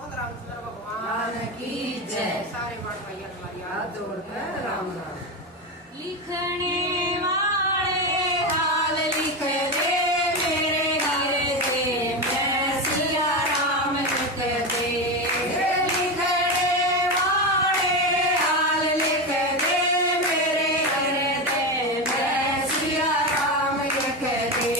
रामचंद्र भगवान की जय। सारे बात भैया तुम्हारी हाथ जोड़कर राम राम। लिखने वाले हाल लिख दे मेरे घर से, मैं सिया राम लिख दे। लिखने वाले हाल लिख दे मेरे घर से, मैं सिया राम लिख दे।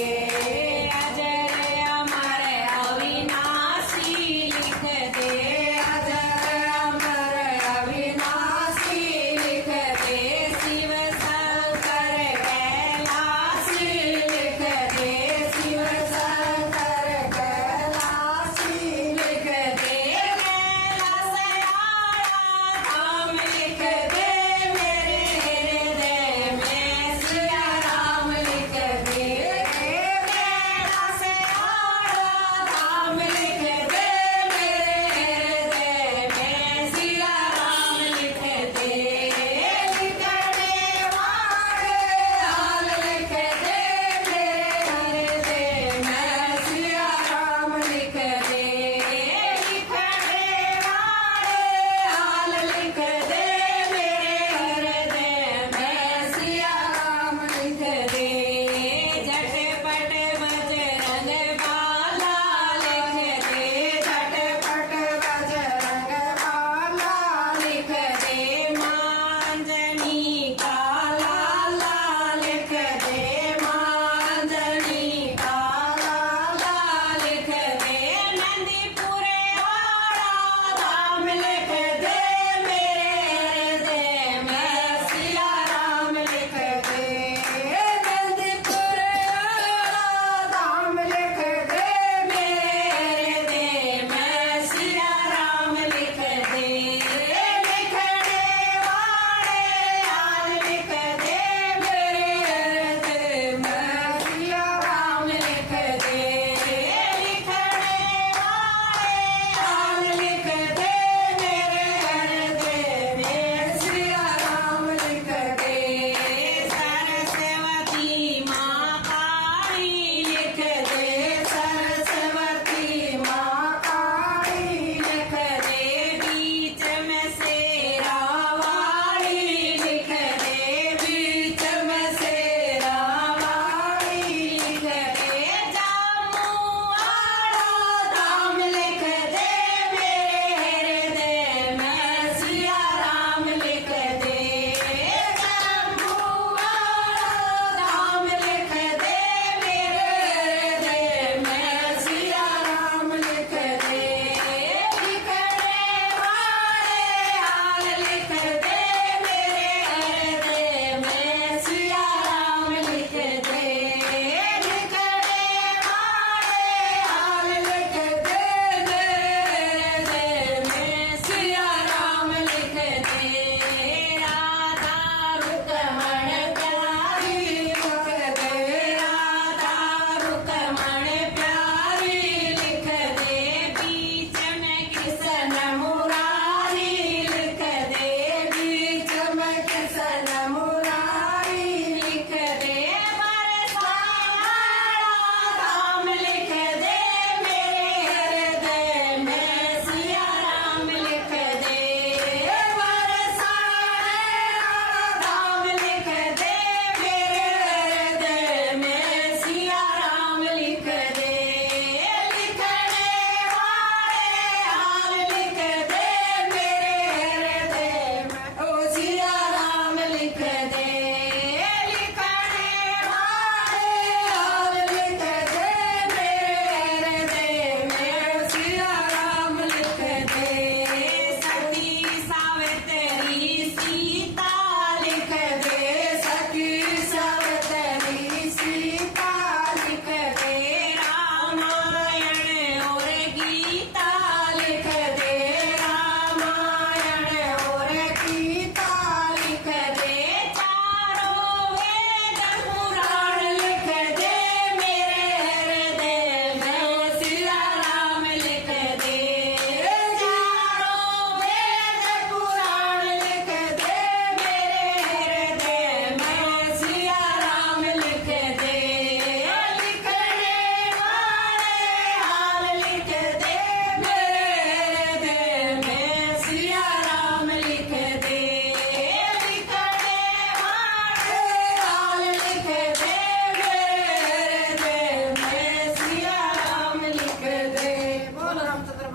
अजय अमर अविनाशी लिख दे, अजय अमर अविनाशी लिख दे। शिव शंकर कैलाशी लिख दे, शिव शंकर कैलाशी लिख दे।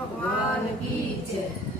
भगवान की जय।